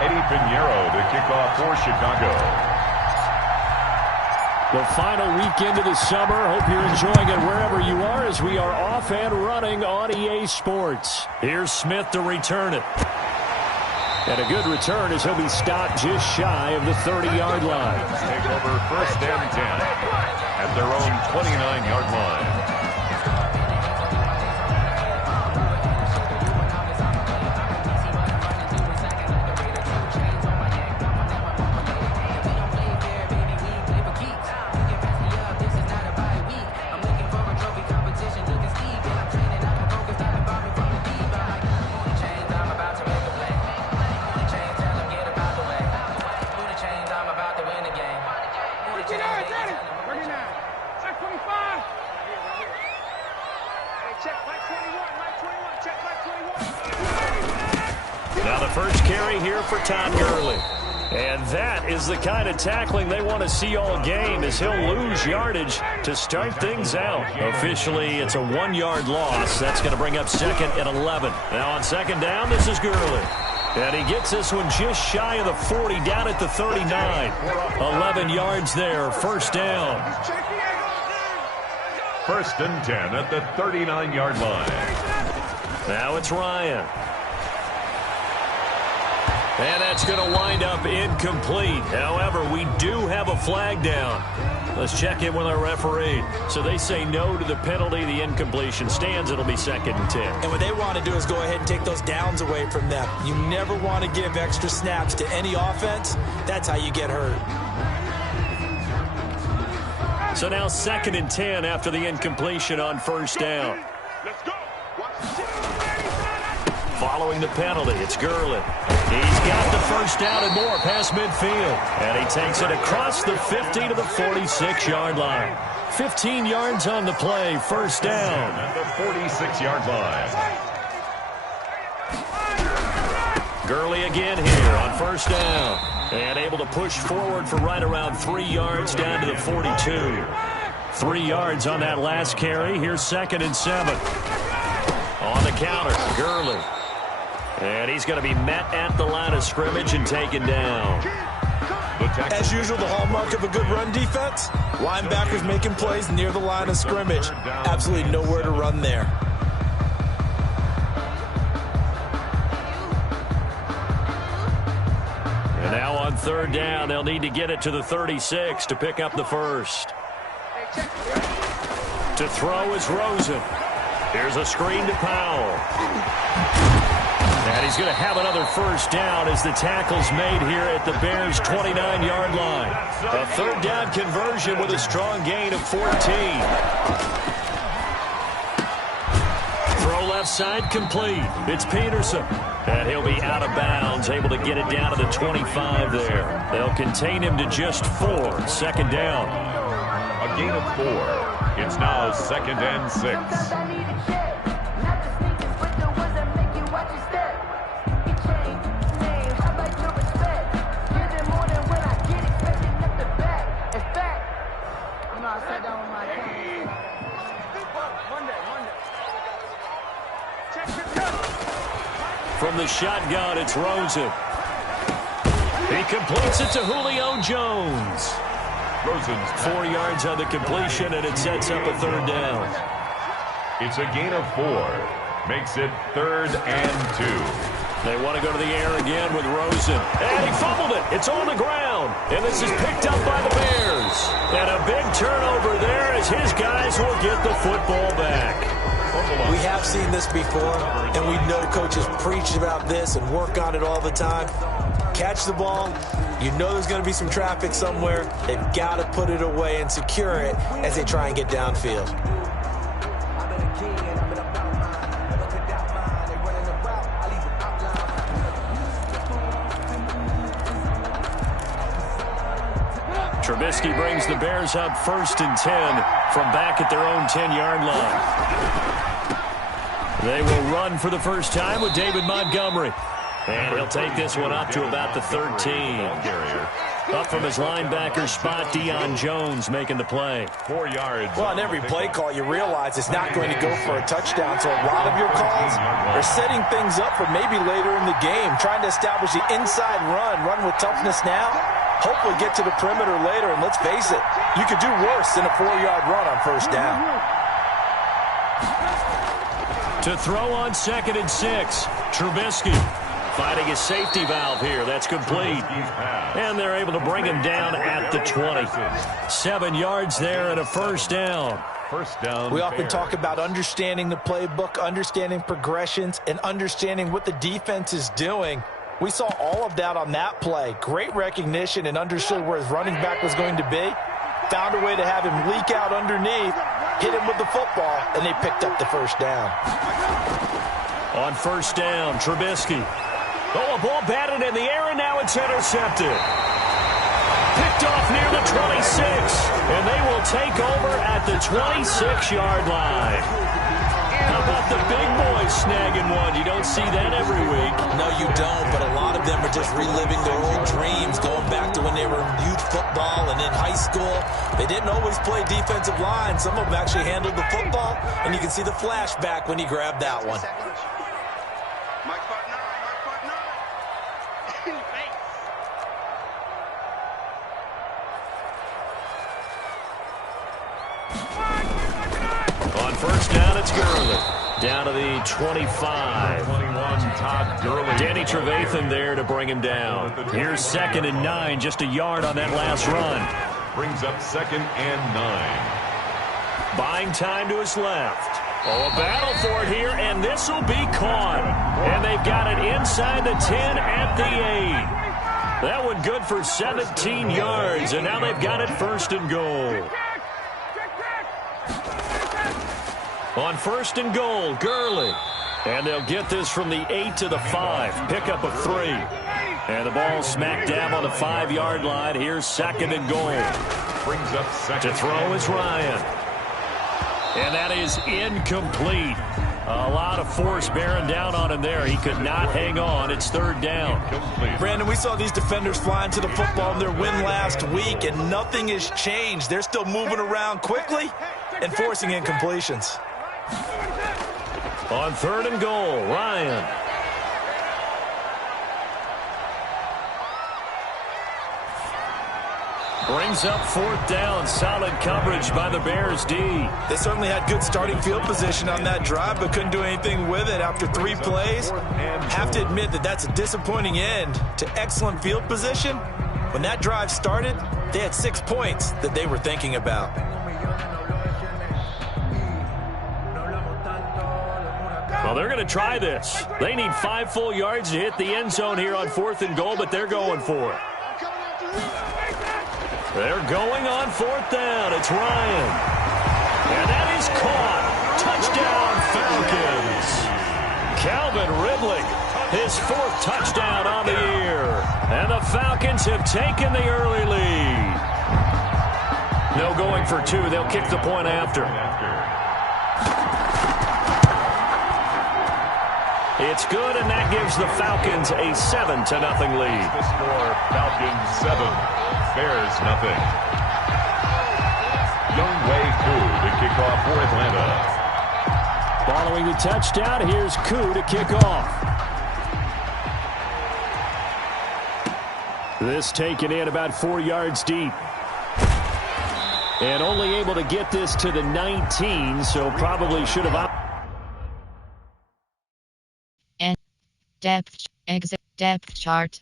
to kick off for Chicago. The final weekend of the summer. Hope you're enjoying it wherever you are as we are off and running on EA Sports. Here's Smith to return it. And a good return as he'll be stopped just shy of the 30-yard line. Take over 1st and 10 at their own 29-yard line. Now the first carry here for Todd Gurley. And that is the kind of tackling they want to see all game as he'll lose yardage to start things out. Officially, it's a 1-yard loss. That's going to bring up 2nd and 11. Now on 2nd down, this is Gurley. And he gets this one just shy of the 40, down at the 39. 11 yards there, 1st down. 1st and 10 at the 39-yard line. Now it's Ryan. And that's going to wind up incomplete. However, we do have a flag down. Let's check in with our referee. So they say no to the penalty. The incompletion stands. It'll be 2nd and 10. And what they want to do is go ahead and take those downs away from them. You never want to give extra snaps to any offense. That's how you get hurt. So now 2nd and 10 after the incompletion on 1st down. Let's go. Following the penalty, it's Gurley. He's got the 1st down and more past midfield. And he takes it across the 50 to the 46-yard line. 15 yards on the play, 1st down. At the 46-yard line. Gurley again here on 1st down. And able to push forward for right around 3 yards down to the 42. 3 yards on that last carry. Here's 2nd and 7. On the counter, Gurley. And he's going to be met at the line of scrimmage and taken down. As usual, the hallmark of a good run defense, linebackers making plays near the line of scrimmage. Absolutely nowhere to run there. And now on 3rd down, they'll need to get it to the 36 to pick up the 1st. To throw is Rosen. Here's a screen to Powell. And he's going to have another 1st down as the tackle's made here at the Bears' 29-yard line. A 3rd down conversion with a strong gain of 14. Throw left side complete. It's Peterson. And he'll be out of bounds, able to get it down to the 25 there. They'll contain him to just 4. 2nd down. A gain of 4. It's now 2nd and 6. From the shotgun, it's Rosen. He completes it to Julio Jones. Rosen's 4 yards on the completion, and it sets up a 3rd down. It's a gain of 4. Makes it 3rd and 2. They want to go to the air again with Rosen. And he fumbled it. It's on the ground. And this is picked up by the Bears. And a big turnover there as his guys will get the football back. We have seen this before, and we know coaches preach about this and work on it all the time. Catch the ball. You know there's going to be some traffic somewhere. They've got to put it away and secure it as they try and get downfield. Trubisky brings the Bears up 1st and 10 from back at their own 10-yard line. They will run for the first time with David Montgomery. And he'll take this one up to about the 13. Up from his linebacker spot, Deion Jones making the play. 4 yards. Well, on every play call, you realize it's not going to go for a touchdown. So a lot of your calls are setting things up for maybe later in the game, trying to establish the inside run with toughness now. Hopefully get to the perimeter later, and let's face it, you could do worse than a 4-yard run on first down. To throw on 2nd and 6, Trubisky finding his safety valve here. That's complete. And they're able to bring him down at the 20. 7 yards there and a first down. First down. We often talk about understanding the playbook, understanding progressions, and understanding what the defense is doing. We saw all of that on that play. Great recognition and understood where his running back was going to be. Found a way to have him leak out underneath, hit him with the football, and they picked up the first down. On first down, Trubisky. Oh, a ball batted in the air, and now it's intercepted. Picked off near the 26, and they will take over at the 26-yard line. How about the big boys snagging one? You don't see that every week. No, you don't, but a lot of them are just reliving their old dreams, going back to when they were in youth football and in high school. They didn't always play defensive line. Some of them actually handled the football, and you can see the flashback when he grabbed that one. On first down, it's Gurley. Down to the 25. 21, Todd Gurley. Danny Trevathan there to bring him down. Here's 2nd and 9, just a yard on that last run. Brings up 2nd and 9. Buying time to his left. Oh, a battle for it here, and this will be caught. And they've got it inside the 10 at the 8. That one good for 17 yards, and now they've got it 1st and goal. On 1st and goal, Gurley. And they'll get this from the 8 to the 5. Pickup of 3. And the ball smack dab on the 5-yard line. Here's 2nd and goal. Brings up 2nd. To throw is Ryan. And that is incomplete. A lot of force bearing down on him there. He could not hang on. It's 3rd down. Brandon, we saw these defenders flying to the football in their win last week, and nothing has changed. They're still moving around quickly and forcing incompletions. On 3rd and goal, Ryan. Brings up 4th down. Solid coverage by the Bears D. They certainly had good starting field position on that drive, but couldn't do anything with it after 3 plays. Have to admit that that's a disappointing end to excellent field position. When that drive started, they had 6 points that they were thinking about. Well, they're going to try this. They need 5 full yards to hit the end zone here on 4th and goal, but they're going for it. They're going on 4th down. It's Ryan. And that is caught. Touchdown, Falcons. Calvin Ridley, his 4th touchdown on the year. And the Falcons have taken the early lead. No going for 2. They'll kick the point after. It's good, and that gives the Falcons a 7-0 lead. The score, Falcons 7, Bears nothing. Younghoe Koo to kick off for Atlanta. Following the touchdown, here's Koo to kick off. This taken in about 4 yards deep. And only able to get this to the 19, so probably should have... Exit depth chart.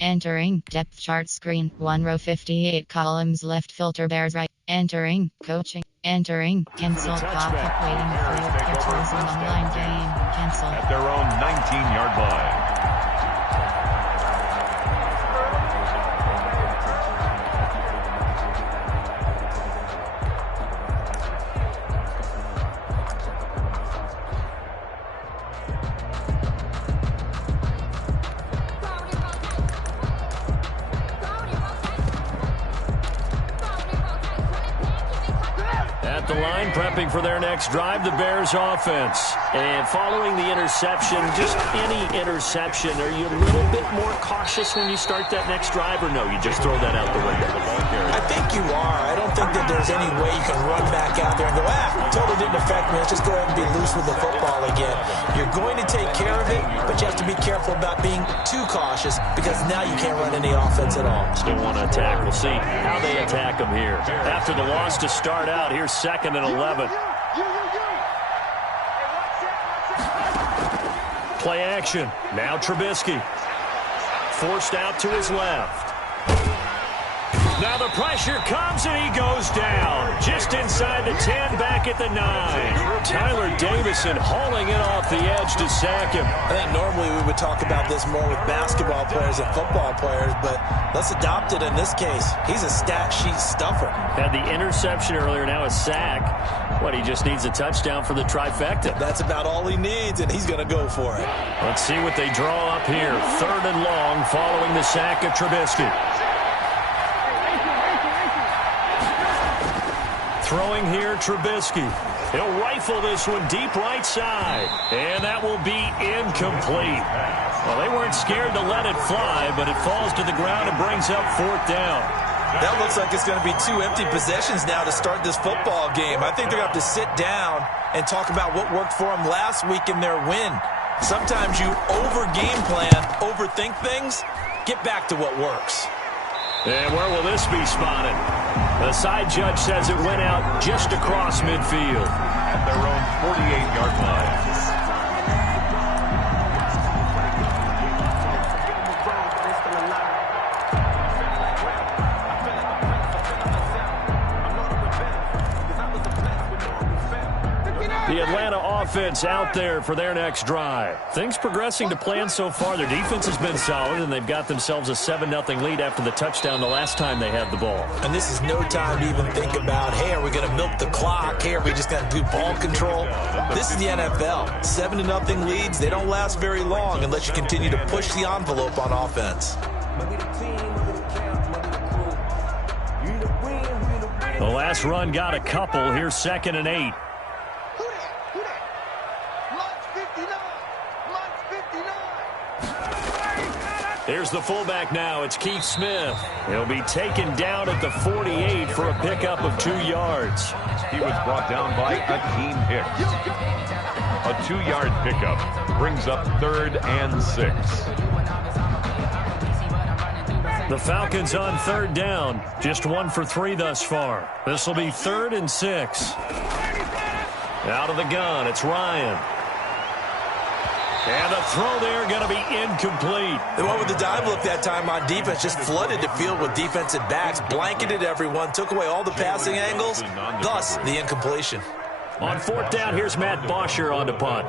Entering depth chart screen. 1 row 58 columns left, filter Bears right. Entering coaching. Entering cancel pocket waiting for your pictures on online game. Cancel. At their own 19-yard line. the line, prepping for their next drive, the Bears offense. And following the interception, just any interception, are you a little bit more cautious when you start that next drive, or no, you just throw that out the window? I think you are. I don't think that there's any way you can run back out there and go, totally didn't affect me. Let's just go ahead and be loose with the football again. You're going to take care of it, but you have to be careful about being too cautious because now you can't run any offense at all. Still want to attack. We'll see how they attack them here. After the loss to start out, here's 2nd and 11. Play action. Now Trubisky. Forced out to his left. Now the pressure comes and he goes down. Just inside the 10, back at the 9. Tyler Davison hauling it off the edge to sack him. I think normally we would talk about this more with basketball players and football players, but let's adopt it in this case. He's a stat sheet stuffer. Had the interception earlier, now a sack. He just needs a touchdown for the trifecta. That's about all he needs, and he's going to go for it. Let's see what they draw up here. 3rd and long following the sack of Trubisky. Throwing here, Trubisky. He'll rifle this one deep right side. And that will be incomplete. Well, they weren't scared to let it fly, but it falls to the ground and brings up 4th down. That looks like it's going to be 2 empty possessions now to start this football game. I think they're going to have to sit down and talk about what worked for them last week in their win. Sometimes you over-game plan, overthink things, get back to what works. And where will this be spotted? The side judge says it went out just across midfield. At their own 48-yard line. The Atlanta offense out there for their next drive. Things progressing to plan so far. Their defense has been solid, and they've got themselves a 7-0 lead after the touchdown the last time they had the ball. And this is no time to even think about, hey, are we going to milk the clock? Hey, are we just going to do ball control? This is the NFL. 7-0 leads, they don't last very long unless you continue to push the envelope on offense. The last run got a couple. Here's 2nd and 8. Here's the fullback now. It's Keith Smith. He'll be taken down at the 48 for a pickup of 2 yards. He was brought down by Akeem Hicks. A 2-yard pickup brings up 3rd and 6. The Falcons on 3rd down. Just 1 for 3 thus far. This will be 3rd and 6. Out of the gun, it's Ryan. And the throw there going to be incomplete. The one with the dive look that time on defense just flooded the field with defensive backs, blanketed everyone, took away all the passing angles, thus the incompletion. On 4th down, here's Matt Bosher on the punt.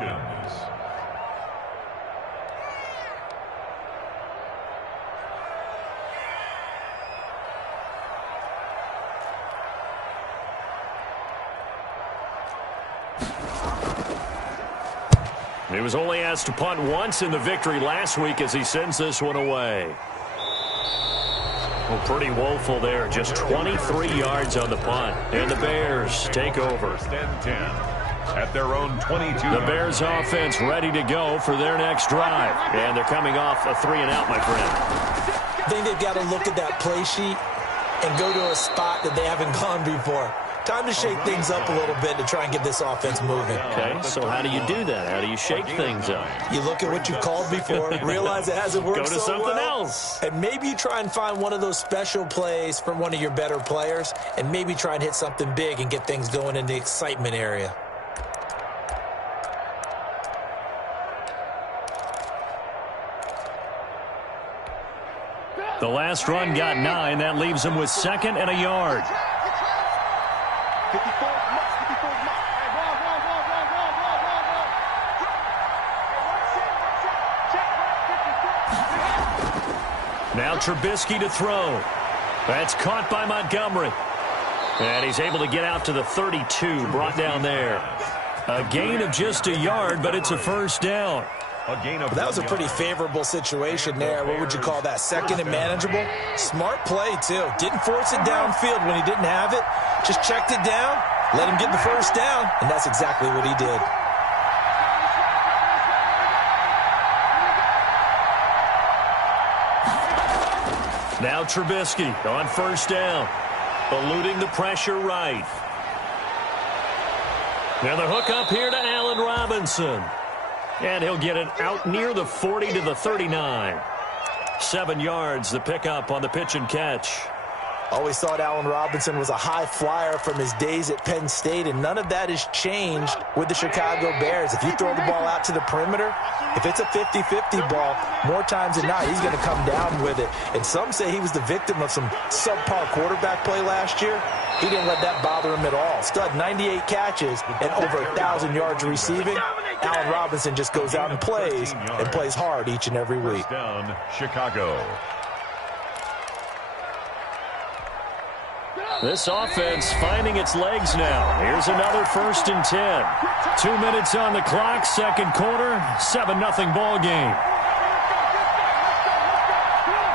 He was only asked to punt once in the victory last week as he sends this one away. Well, pretty woeful there. Just 23 yards on the punt. And the Bears take over. 1st and 10 at their own 22. The Bears offense ready to go for their next drive. And they're coming off a 3-and-out, my friend. I think they've got to look at that play sheet and go to a spot that they haven't gone before. Time to shake things up a little bit to try and get this offense moving. Okay, so how do you do that? How do you shake things up? You look at what you called before, realize it hasn't worked Go to so something well, else. and maybe you try and find one of those special plays from one of your better players, and maybe try and hit something big and get things going in the excitement area. The last run got 9. That leaves him with 2nd and a yard. Now Trubisky to throw. That's caught by Montgomery. And he's able to get out to the 32, brought down there. A gain of just a yard, but it's a 1st down. That was a pretty favorable situation there. What would you call that? 2nd and manageable? Smart play, too. Didn't force it downfield when he didn't have it. Just checked it down, let him get the first down, and that's exactly what he did. Now Trubisky on first down, eluding the pressure right. Now the hook up here to Allen Robinson. And he'll get it out near the 40 to the 39. 7 yards, the pickup on the pitch and catch. Always thought Allen Robinson was a high flyer from his days at Penn State, and none of that has changed with the Chicago Bears. If you throw the ball out to the perimeter, if it's a 50-50 ball, more times than not, he's going to come down with it. And some say he was the victim of some subpar quarterback play last year. He didn't let that bother him at all. Stud, 98 catches and over 1,000 yards receiving. Allen Robinson just goes out and plays hard each and every week. Down, Chicago. This offense finding its legs now. Here's another 1st and 10. 2 minutes on the clock, second quarter, 7-0 ball game.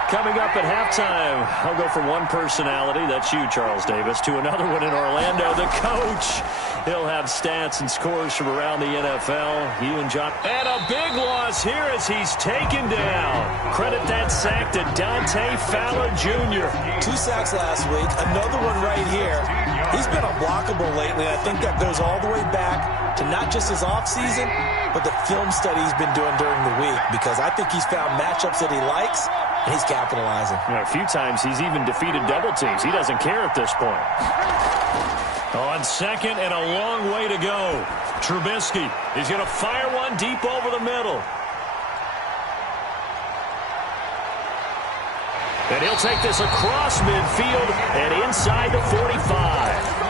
Coming up at halftime, I'll go from one personality, that's you, Charles Davis, to another one in Orlando, the coach. He'll have stats and scores from around the NFL. You and John. And a big loss here as he's taken down. Credit that sack to Dante Fowler Jr. 2 sacks last week, another one right here. He's been unblockable lately. I think that goes all the way back to not just his offseason, but the film study he's been doing during the week, because I think he's found matchups that he likes, and he's capitalizing. A few times he's even defeated double teams. He doesn't care at this point. On second and a long way to go. Trubisky is going to fire one deep over the middle. And he'll take this across midfield and inside the 45.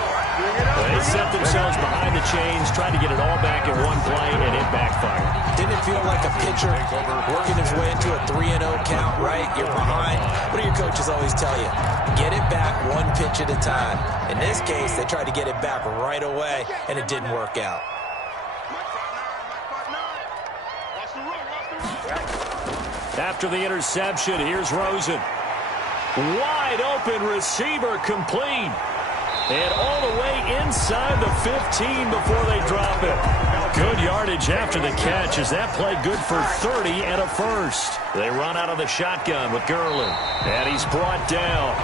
They set themselves behind the chains, trying to get it all back in one play, and it backfired. Didn't it feel like a pitcher working his way into a 3-0 count, right? You're behind. What do your coaches always tell you? Get it back one pitch at a time. In this case, they tried to get it back right away, and it didn't work out. After the interception, here's Rosen. Wide open receiver complete. And all the way inside the 15 before they drop it. Good yardage after the catch as that play good for 30 and a first. They run out of the shotgun with Gurley. And he's brought down.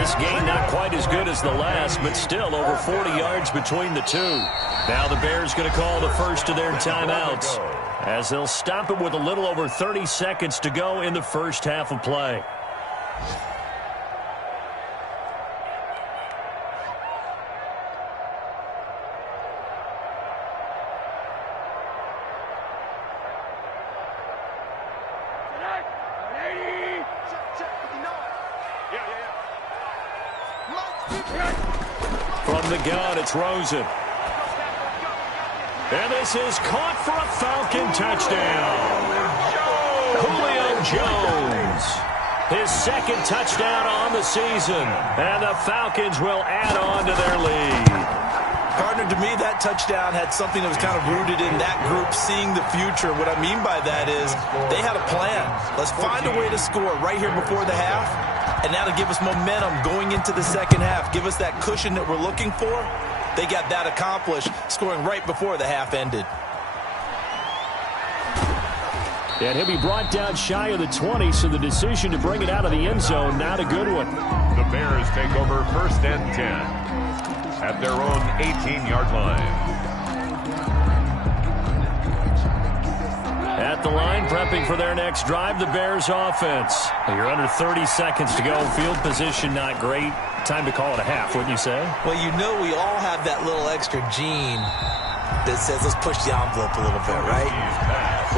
This game not quite as good as the last, but still over 40 yards between the two. Now the Bears going to call the first of their timeouts as they'll stop it with a little over 30 seconds to go in the first half of play. From the gun, it's Rosen. And this is caught for a Falcon touchdown. Julio Jones. His second touchdown on the season. And the Falcons will add on to their lead. Partner, to me, that touchdown had something that was kind of rooted in that group seeing the future. What I mean by that is they had a plan. Let's find a way to score right here before the half. And that'll give us momentum going into the second half. Give us that cushion that we're looking for. They got that accomplished, scoring right before the half ended. And he'll be brought down shy of the 20, so the decision to bring it out of the end zone, not a good one. The Bears take over 1st and 10 at their own 18-yard line. At the line, prepping for their next drive, the Bears offense. You're under 30 seconds to go. Field position not great. Time to call it a half, wouldn't you say? Well, you know we all have that little extra gene that says let's push the envelope a little bit, right?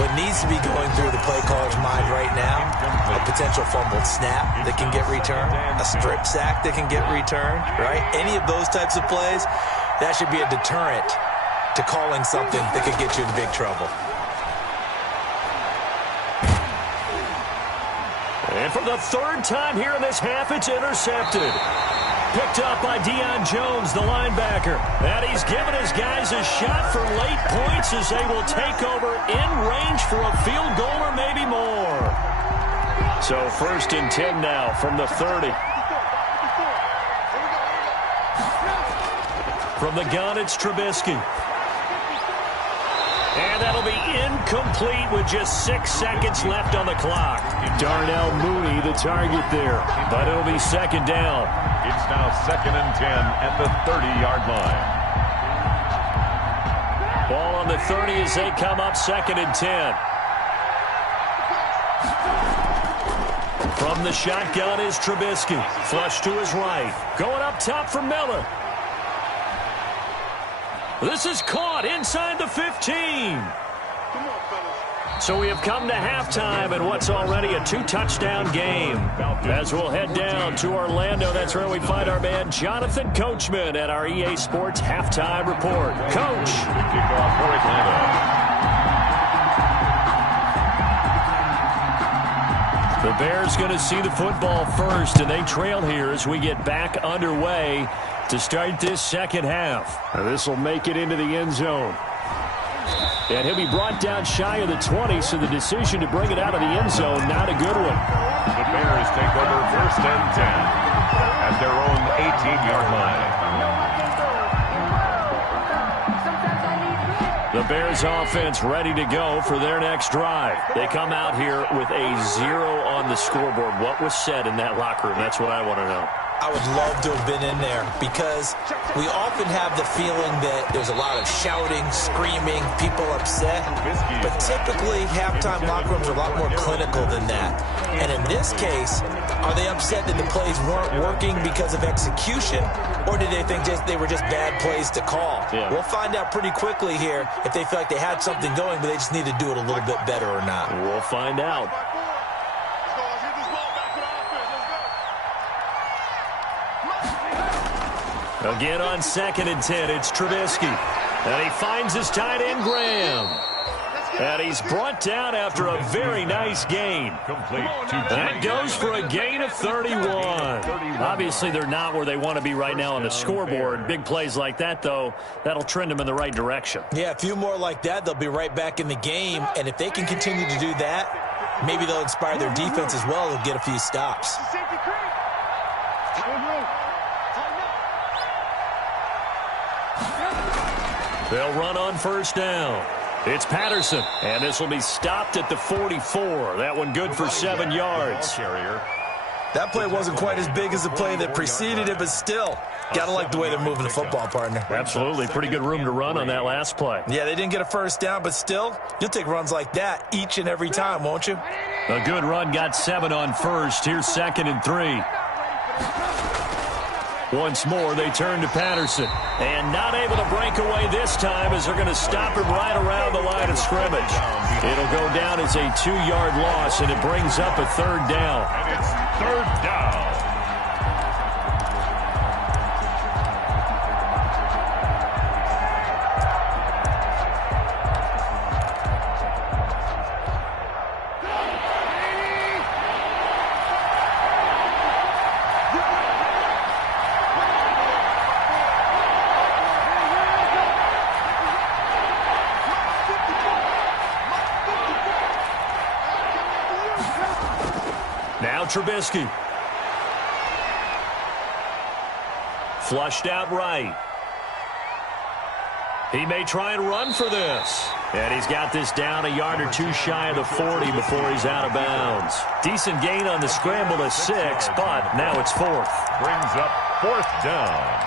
What needs to be going through the play caller's mind right now, a potential fumbled snap that can get returned, a strip sack that can get returned, right? Any of those types of plays, that should be a deterrent to calling something that could get you in big trouble. And for the third time here in this half, it's intercepted. Picked up by Deion Jones, the linebacker. And he's given his guys a shot for late points as they will take over in range for a field goal or maybe more. So 1st and 10 now from the 30. From the gun, it's Trubisky. And that'll be incomplete with just 6 seconds left on the clock. Darnell Mooney, the target there. But it'll be second down. It's now 2nd and 10 at the 30-yard line. Ball on the 30 as they come up 2nd and 10. From the shotgun is Trubisky. Flush to his right. Going up top for Miller. This is caught inside the 15. So we have come to halftime in what's already a 2-touchdown game. As we'll head down to Orlando, that's where we find our man Jonathan Coachman at our EA Sports Halftime Report. Coach. Kickoff for Atlanta. The Bears going to see the football first, and they trail here as we get back underway to start this second half. This will make it into the end zone. And he'll be brought down shy of the 20, so the decision to bring it out of the end zone, not a good one. The Bears take over 1st and 10 at their own 18-yard line. The Bears offense ready to go for their next drive. They come out here with a 0 on the scoreboard. What was said in that locker room? That's what I want to know. I would love to have been in there because we often have the feeling that there's a lot of shouting, screaming, people upset. But typically, halftime locker rooms are a lot more clinical than that. And in this case, are they upset that the plays weren't working because of execution, or did they think they were just bad plays to call? Yeah. We'll find out pretty quickly here if they feel like they had something going, but they just need to do it a little bit better or not. We'll find out. Again on 2nd and 10, it's Trubisky. And he finds his tight end, Graham. And he's brought down after a very nice gain. Complete. That goes for a gain of 31. Obviously, they're not where they want to be right now on the scoreboard. Big plays like that, though, that'll trend them in the right direction. Yeah, a few more like that, they'll be right back in the game. And if they can continue to do that, maybe they'll inspire their defense as well and get a few stops. They'll run on 1st down. It's Patterson, and this will be stopped at the 44. That one good for 7 yards. That play wasn't quite as big as the play that preceded it, but still, gotta like the way they're moving the football, partner. Absolutely. Pretty good room to run on that last play. Yeah, they didn't get a 1st down, but still, you'll take runs like that each and every time, won't you? A good run got 7 on 1st. Here's 2nd and 3. Once more, they turn to Patterson. And not able to break away this time as they're going to stop him right around the line of scrimmage. It'll go down as a 2-yard loss, and it brings up a 3rd down. And it's 3rd down. Trubisky. Flushed out right. He may try and run for this. And he's got this down a yard or 2 shy of the 40 before he's out of bounds. Decent gain on the scramble to 6, but now it's 4th. Brings up 4th down.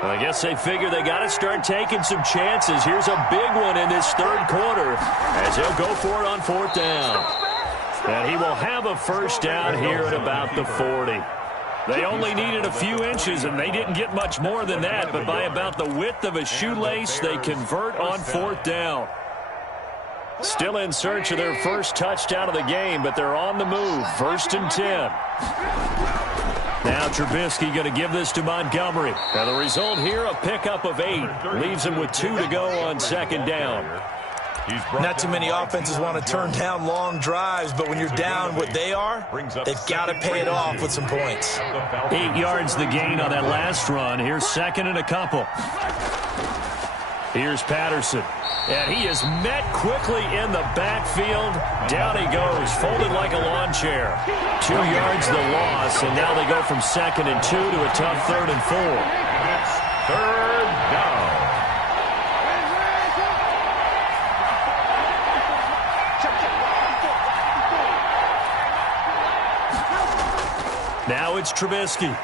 I guess they figure they got to start taking some chances. Here's a big one in this 3rd quarter as he'll go for it on 4th down. And he will have a 1st down here at about the 40. They only needed a few inches, and they didn't get much more than that. But by about the width of a shoelace, they convert on 4th down. Still in search of their first touchdown of the game, but they're on the move. 1st and 10. Now Trubisky going to give this to Montgomery. And the result here, a pickup of 8. Leaves him with 2 to go on 2nd down. Not too many offenses want to turn down long drives, but when you're down what they are, they've got to pay it off with some points. 8 yards the gain on that last run. Here's 2nd and a couple. Here's Patterson. And he is met quickly in the backfield. Down he goes, folded like a lawn chair. 2 yards the loss, and now they go from 2nd and 2 to a tough 3rd and 4. It's 3rd down. Now it's Trubisky.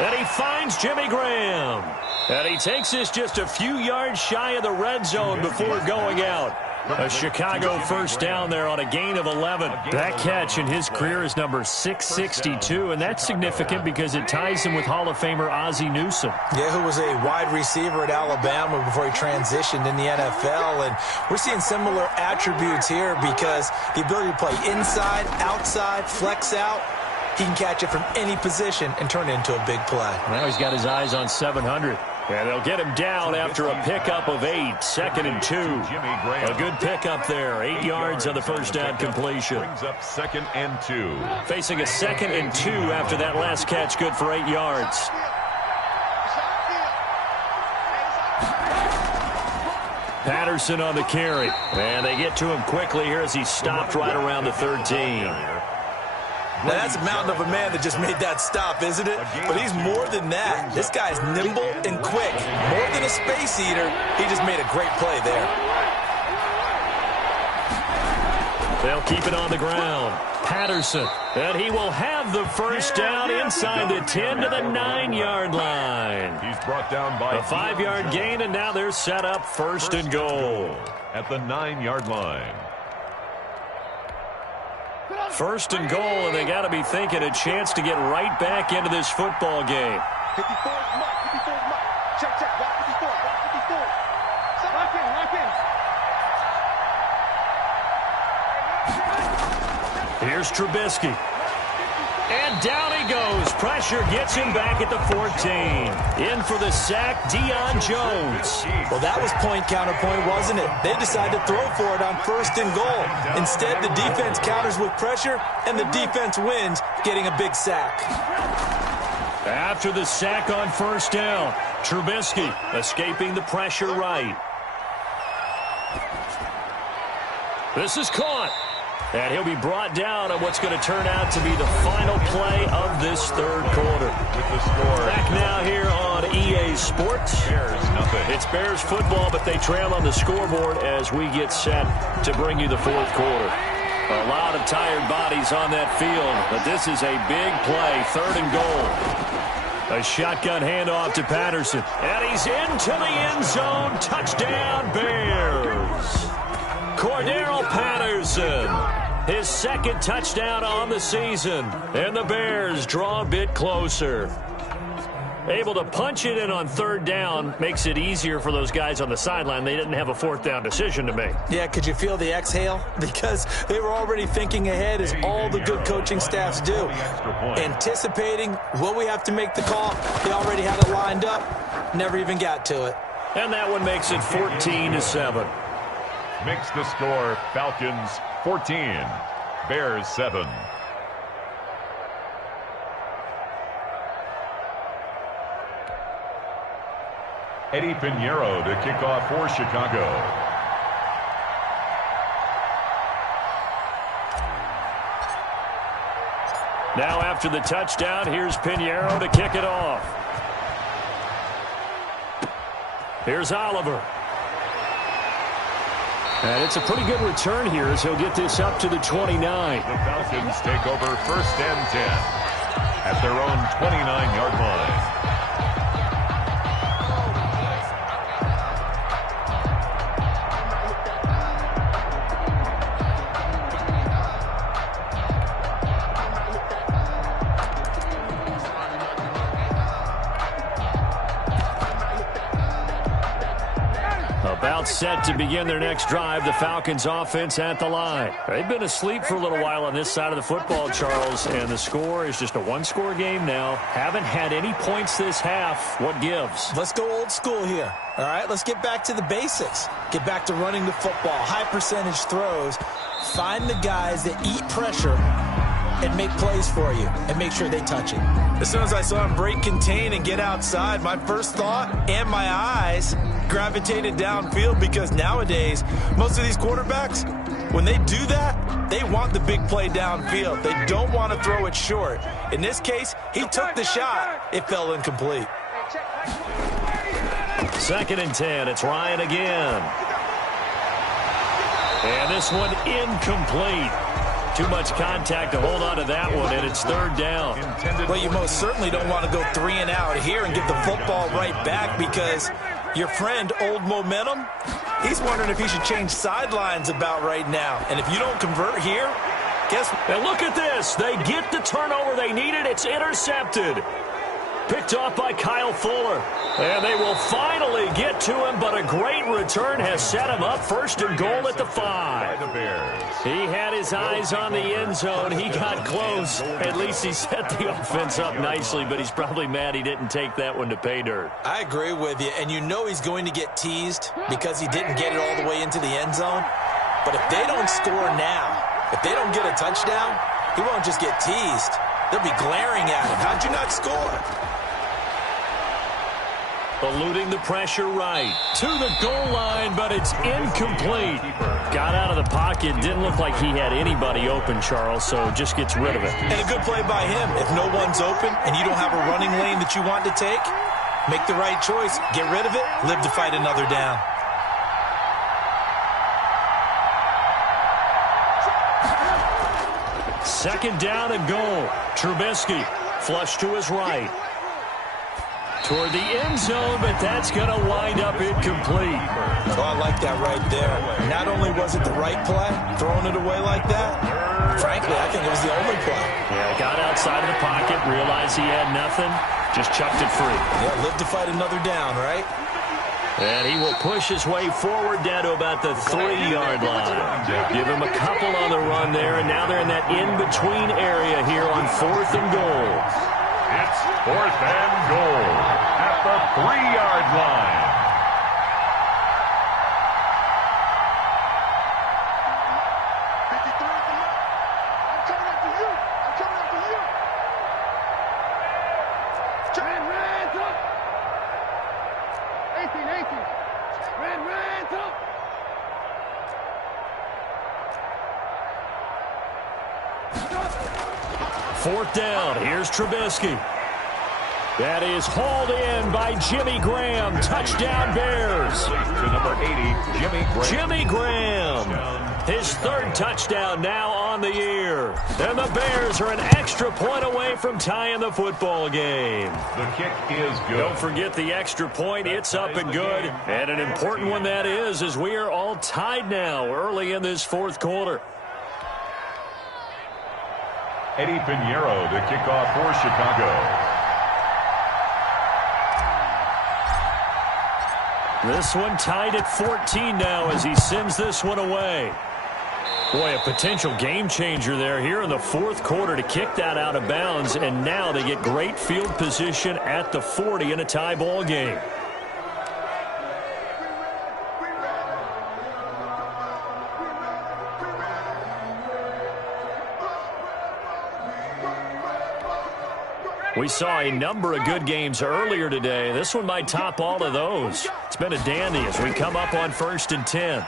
And he finds Jimmy Graham. And he takes this just a few yards shy of the red zone before going out. A Chicago first down there on a gain of 11. That catch in his career is number 662, and that's significant because it ties him with Hall of Famer Ozzie Newsome. Yeah, who was a wide receiver at Alabama before he transitioned in the NFL. And we're seeing similar attributes here because the ability to play inside, outside, flex out. He can catch it from any position and turn it into a big play. Now he's got his eyes on 700. And they'll get him down after a pickup of 8, 2nd and 2. A good pickup there, 8 yards on the first down completion. Brings up 2nd and 2. Facing a 2nd and 2 after that last catch, good for 8 yards. Patterson on the carry. And they get to him quickly here as he stopped right around the 13. Now, that's a mountain of a man that just made that stop, isn't it? But he's more than that. This guy's nimble and quick. More than a space eater, he just made a great play there. They'll keep it on the ground. Patterson. And he will have the first down inside the 10 to the 9-yard line. He's brought down by a 5-yard gain, and now they're set up 1st and goal. At the 9-yard line. 1st and goal, and they got to be thinking a chance to get right back into this football game. 54, check, walk 54, lock in. Here's Trubisky. And down he goes. Pressure gets him back at the 14. In for the sack, Deion Jones. Well, that was point counterpoint, wasn't it? They decided to throw for it on 1st and goal. Instead, the defense counters with pressure, and the defense wins, getting a big sack. After the sack on 1st down, Trubisky escaping the pressure right. This is caught. And he'll be brought down on what's going to turn out to be the final play of this 3rd quarter. With the score. Back now here on EA Sports. Bears nothing. It's Bears football, but they trail on the scoreboard as we get set to bring you the 4th quarter. A lot of tired bodies on that field, but this is a big play, 3rd and goal. A shotgun handoff to Patterson. And he's into the end zone. Touchdown, Bears. Cordero Patterson. His 2nd touchdown on the season. And the Bears draw a bit closer. Able to punch it in on 3rd down makes it easier for those guys on the sideline. They didn't have a 4th down decision to make. Yeah, could you feel the exhale? Because they were already thinking ahead, as all the good coaching staffs do. Anticipating, will we have to make the call? They already had it lined up. Never even got to it. And that one makes it 14-7. Makes the score Falcons 14, Bears 7. Eddie Pinheiro to kick off for Chicago. Now after the touchdown, here's Pinheiro to kick it off. Here's Oliver. And it's a pretty good return here as he'll get this up to the 29. The Falcons take over 1st and 10 at their own 29-yard line. About set to begin their next drive, the Falcons offense at the line. They've been asleep for a little while on this side of the football, Charles, and the score is just a 1-score game now. Haven't had any points this half. What gives? Let's go old school here. All right, let's get back to the basics. Get back to running the football, high percentage throws. Find the guys that eat pressure and make plays for you and make sure they touch it. As soon as I saw him break contain and get outside, my first thought and my eyes gravitated downfield, because nowadays, most of these quarterbacks, when they do that, they want the big play downfield. They don't want to throw it short. In this case, he took the shot. It fell incomplete. 2nd and 10. It's Ryan again. And this one incomplete. Too much contact to hold on to that one, and it's 3rd down. Well, you most certainly don't want to go 3 and out here and get the football right back, because your friend, Old Momentum, he's wondering if he should change sidelines about right now. And if you don't convert here, guess what? And look at this. They get the turnover they needed. It's intercepted. Picked off by Kyle Fuller. And they will finally get to him, but a great return has set him up 1st and goal at the 5. He had his eyes on the end zone. He got close. At least he set the offense up nicely, but he's probably mad he didn't take that one to pay dirt. I agree with you, and you know he's going to get teased because he didn't get it all the way into the end zone. But if they don't score now, if they don't get a touchdown, he won't just get teased. They'll be glaring at him. How'd you not score? Eluding the pressure right to the goal line, but it's incomplete. Got out of the pocket. Didn't look like he had anybody open, Charles, so just gets rid of it. And a good play by him. If no one's open and you don't have a running lane that you want to take, make the right choice. Get rid of it. Live to fight another down. Second down and goal. Trubisky flush to his right. Toward the end zone, but that's going to wind up incomplete. Oh, I like that right there. Not only was it the right play, throwing it away like that, frankly, I think it was the only play. Yeah, got outside of the pocket, realized he had nothing, just chucked it free. Yeah, live to fight another down, right? And he will push his way forward down to about the 3-yard line. Give him a couple on the run there, and now they're in that in-between area here on 4th and goal. It's 4th and goal at the 3-yard line. I'm coming after you. I'm coming after you. Red up. 18. Red up. Fourth down. Here's Trubisky. That is hauled in by Jimmy Graham. Touchdown, Bears. To number 80, Jimmy Graham. Jimmy Graham. His 3rd touchdown now on the year. And the Bears are an extra point away from tying the football game. The kick is good. Don't forget the extra point. It's up and good. And an important one that is, as we are all tied now early in this 4th quarter. Eddie Pinheiro, the kickoff for Chicago. This one tied at 14 now as he sends this one away. Boy, a potential game changer there here in the 4th quarter to kick that out of bounds, and now they get great field position at the 40 in a tie ball game. We saw a number of good games earlier today. This one might top all of those. It's been a dandy as we come up on 1st and 10.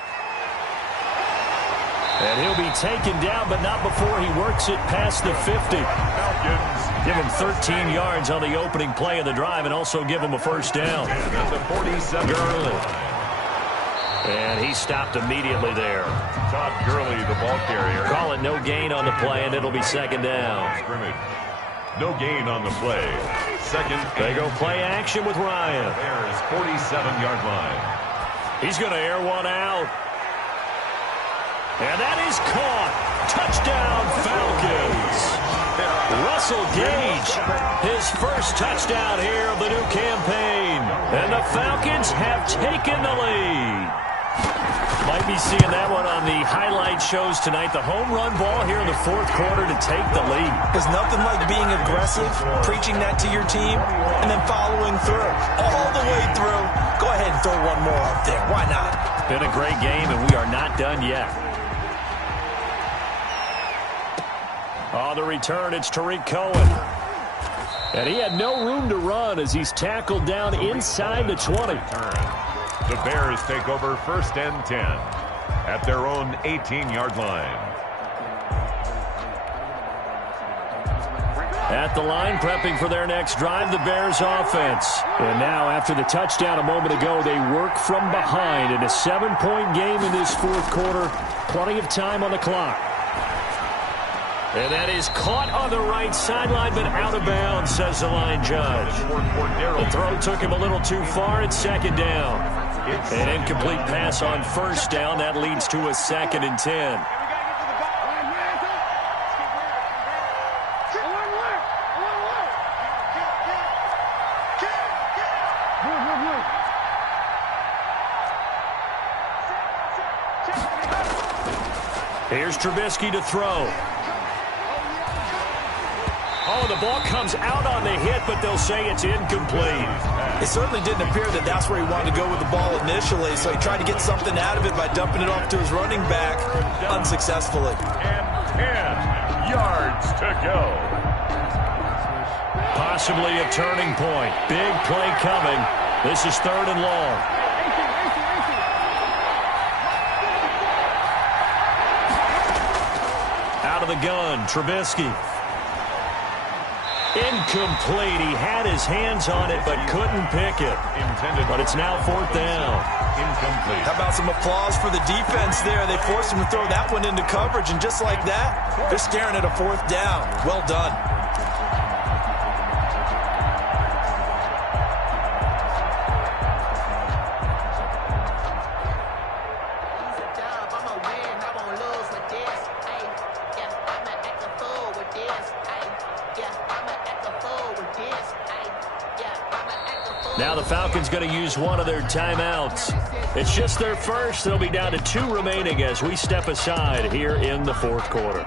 And he'll be taken down, but not before he works it past the 50. Give him 13 yards on the opening play of the drive and also give him a 1st down. At the 47. Gurley. And he stopped immediately there. Todd Gurley, the ball carrier. Call it no gain on the play, and it'll be 2nd down. Scrimmage. No gain on the play. 2nd. They go play action with Ryan. Bears 47-yard line. He's going to air one out. And that is caught. Touchdown, Falcons. Russell Gage, his 1st touchdown here of the new campaign. And the Falcons have taken the lead. Might be seeing that one on the highlight shows tonight. The home run ball here in the 4th quarter to take the lead. There's nothing like being aggressive, preaching that to your team, and then following through. All the way through. Go ahead and throw one more up there. Why not? Been a great game, and we are not done yet. On the return, it's Tariq Cohen. And he had no room to run as he's tackled down inside the 20. The Bears take over 1st and 10 at their own 18-yard line. At the line, prepping for their next drive, the Bears offense. And now, after the touchdown a moment ago, they work from behind in a 7-point game in this 4th quarter. Plenty of time on the clock. And that is caught on the right sideline, but out of bounds, says the line judge. The throw took him a little too far. It's 2nd down. An incomplete pass on 1st down. That leads to a 2nd and 10. Here's Trubisky to throw. Oh, the ball comes out on the hit, but they'll say it's incomplete. It certainly didn't appear that that's where he wanted to go with the ball initially, so he tried to get something out of it by dumping it off to his running back unsuccessfully. And 10 yards to go. Possibly a turning point. Big play coming. This is 3rd and long. Out of the gun, Trubisky. Incomplete. He had his hands on it, but couldn't pick it. But it's now 4th down. Incomplete. How about some applause for the defense there? They forced him to throw that one into coverage, and just like that, they're staring at a 4th down. Well done. Now the Falcons going to use one of their timeouts. It's just their first. They'll be down to 2 remaining as we step aside here in the 4th quarter.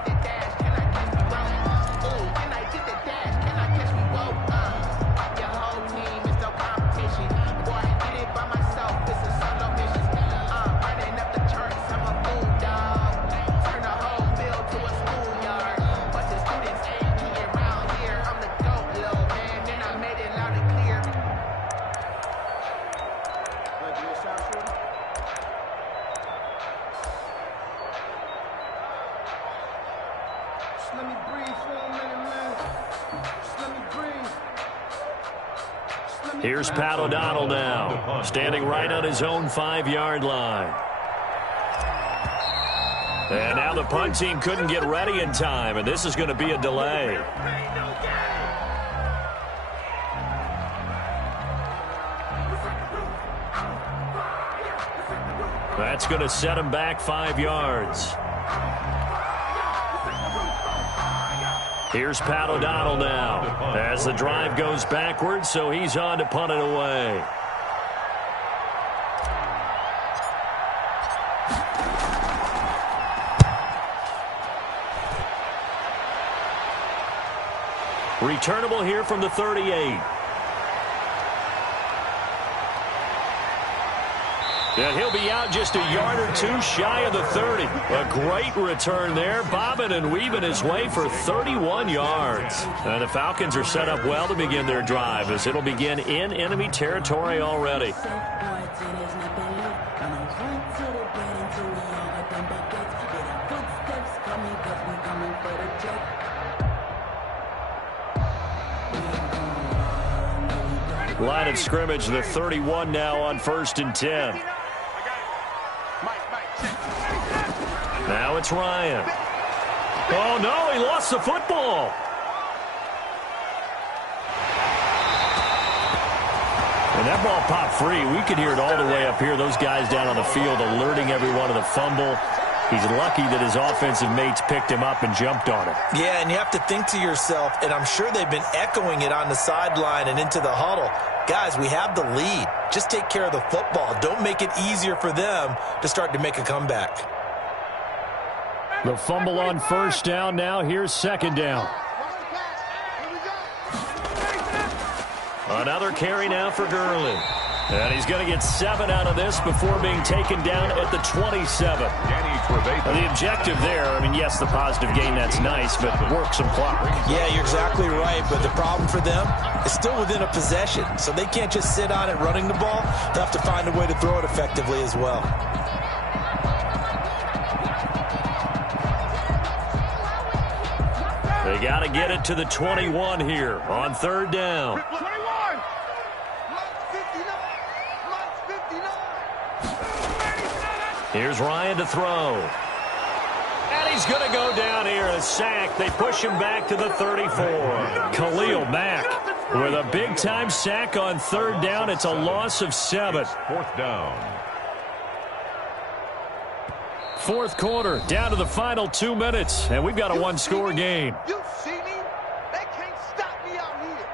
Here's Pat O'Donnell now, standing right on his own 5-yard line. And now the punt team couldn't get ready in time, and this is going to be a delay. That's going to set him back 5 yards. Here's Pat O'Donnell now as the drive goes backwards, so he's on to punt it away. Returnable here from the 38. And he'll be out just a yard or 2 shy of the 30. A great return there, bobbing and weaving his way for 31 yards. And the Falcons are set up well to begin their drive as it'll begin in enemy territory already. Line of scrimmage, the 31 now on 1st and 10. Now it's Ryan. Oh, no, he lost the football. And that ball popped free. We could hear it all the way up here. Those guys down on the field alerting everyone of the fumble. He's lucky that his offensive mates picked him up and jumped on it. Yeah, and you have to think to yourself, and I'm sure they've been echoing it on the sideline and into the huddle. Guys, we have the lead. Just take care of the football. Don't make it easier for them to start to make a comeback. The fumble on 1st down now. Here's 2nd down. Another carry now for Gurley. And he's going to get 7 out of this before being taken down at the 27. The objective there, I mean, yes, the positive gain, that's nice, but work some clock. Yeah, you're exactly right, but the problem for them is still within a possession, so they can't just sit on it running the ball. They'll have to find a way to throw it effectively as well. They got to get it to the 21 here on 3rd down. 21. Here's Ryan to throw. And he's going to go down here. A sack. They push him back to the 34. Khalil Mack with a big-time sack on 3rd down. It's a loss of 7. 4th down. 4th quarter, down to the final 2 minutes, and we've got a one-score game. You see me? They can't stop me out here.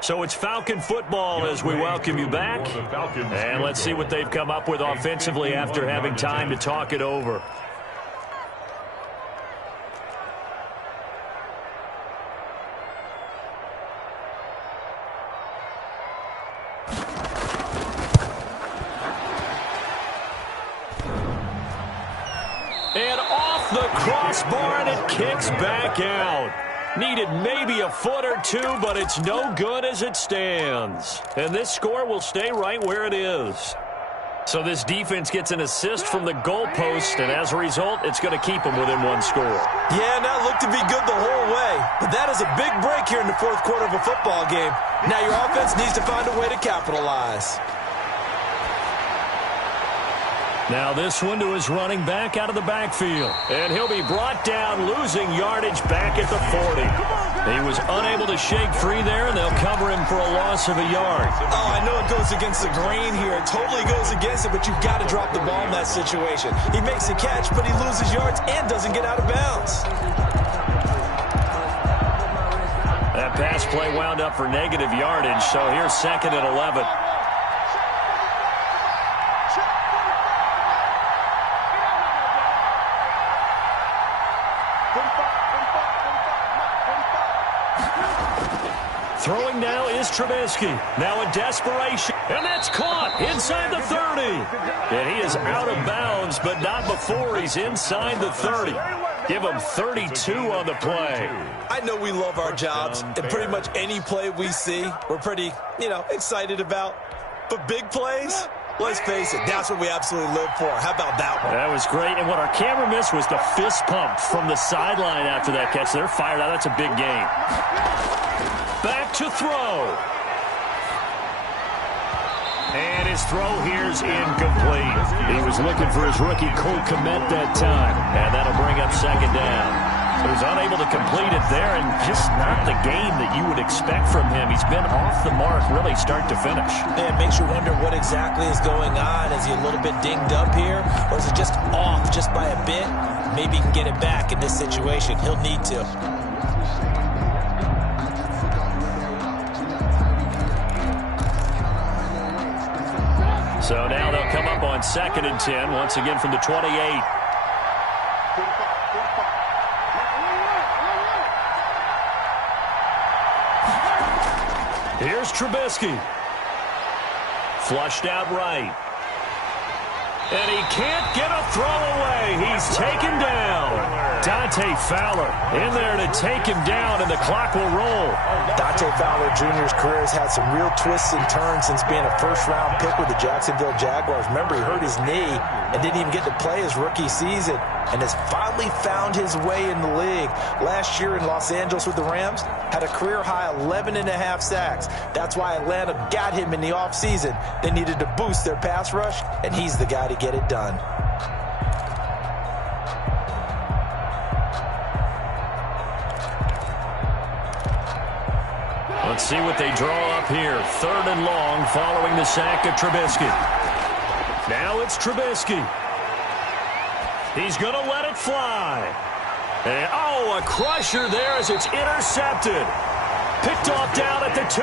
So it's Falcon football as we welcome you back. And let's see what they've come up with offensively after having time to talk it over. And off the crossbar, and it kicks back out. Needed maybe a foot or two, but it's no good as it stands. And this score will stay right where it is. So this defense gets an assist from the goalpost, and as a result, it's going to keep them within one score. Yeah, and that looked to be good the whole way. But that is a big break here in the 4th quarter of a football game. Now your offense needs to find a way to capitalize. Now this one to his running back out of the backfield. And he'll be brought down, losing yardage back at the 40. He was unable to shake free there, and they'll cover him for a loss of a yard. Oh, I know it goes against the grain here. It totally goes against it, but you've got to drop the ball in that situation. He makes a catch, but he loses yards and doesn't get out of bounds. That pass play wound up for negative yardage, so here's 2nd and 11. Throwing now is Trubisky. Now in desperation. And that's caught inside the 30. And he is out of bounds, but not before he's inside the 30. Give him 32 on the play. I know we love our jobs, and pretty much any play we see, we're pretty, excited about. But big plays, let's face it, that's what we absolutely live for. How about that one? That was great. And what our camera missed was the fist pump from the sideline after that catch. They're fired out. That's a big game. Back to throw. And his throw here's incomplete. He was looking for his rookie Cole Kmet that time. And that'll bring up 2nd down. He was unable to complete it there, and just not the game that you would expect from him. He's been off the mark really start to finish. And it makes you wonder what exactly is going on. Is he a little bit dinged up here? Or is it just off just by a bit? Maybe he can get it back in this situation. He'll need to. So now they'll come up on 2nd and 10, once again from the 28. Here's Trubisky. Flushed out right. And he can't get a throw away. He's taken down. Dante Fowler in there to take him down, and the clock will roll. Dante Fowler Jr.'s career has had some real twists and turns since being a 1st-round pick with the Jacksonville Jaguars. Remember, he hurt his knee and didn't even get to play his rookie season, and has finally found his way in the league. Last year in Los Angeles with the Rams, had a career-high 11.5 sacks. That's why Atlanta got him in the offseason. They needed to boost their pass rush, and he's the guy to get it done. Let's see what they draw up here. 3rd and long following the sack of Trubisky. Now it's Trubisky. He's going to let it fly. And, a crusher there as it's intercepted. Picked off down at the 2.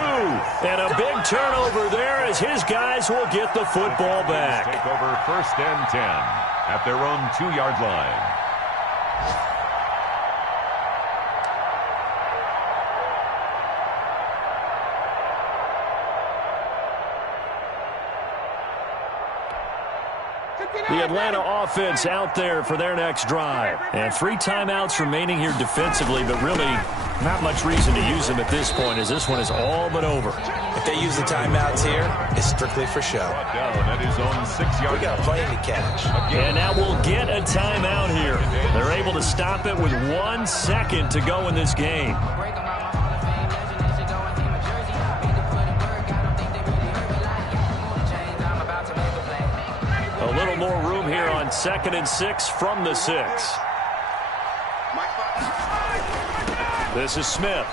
And a big turnover there as his guys will get the football back. Take over 1st and 10 at their own 2-yard line. The Atlanta offense out there for their next drive. And 3 timeouts remaining here defensively, but really not much reason to use them at this point, as this one is all but over. If they use the timeouts here, it's strictly for show. Down at his own 6-yard. We got plenty to catch. And now we'll get a timeout here. They're able to stop it with 1 second to go in this game. A little more room here on 2nd and 6 from the 6. This is Smith.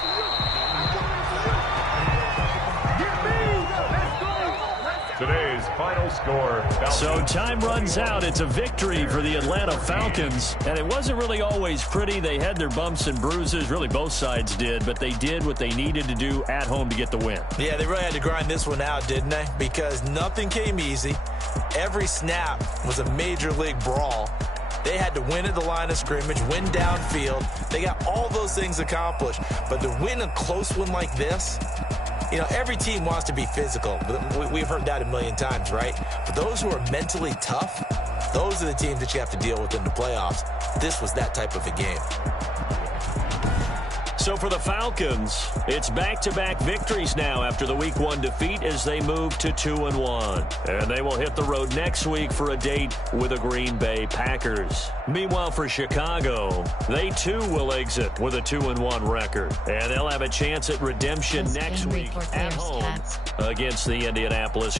Today's final score. So time runs out. It's a victory for the Atlanta Falcons. And it wasn't really always pretty. They had their bumps and bruises. Really, both sides did. But they did what they needed to do at home to get the win. Yeah, they really had to grind this one out, didn't they? Because nothing came easy. Every snap was a major league brawl. They had to win at the line of scrimmage, win downfield. They got all those things accomplished. But to win a close one like this, you know, every team wants to be physical. We've heard that a million times, right? But those who are mentally tough, those are the teams that you have to deal with in the playoffs. This was that type of a game. So for the Falcons, it's back-to-back victories now after the Week 1 defeat as they move to 2-1. And they will hit the road next week for a date with the Green Bay Packers. Meanwhile, for Chicago, they too will exit with a 2-1 record. And they'll have a chance at redemption next week at home against the Indianapolis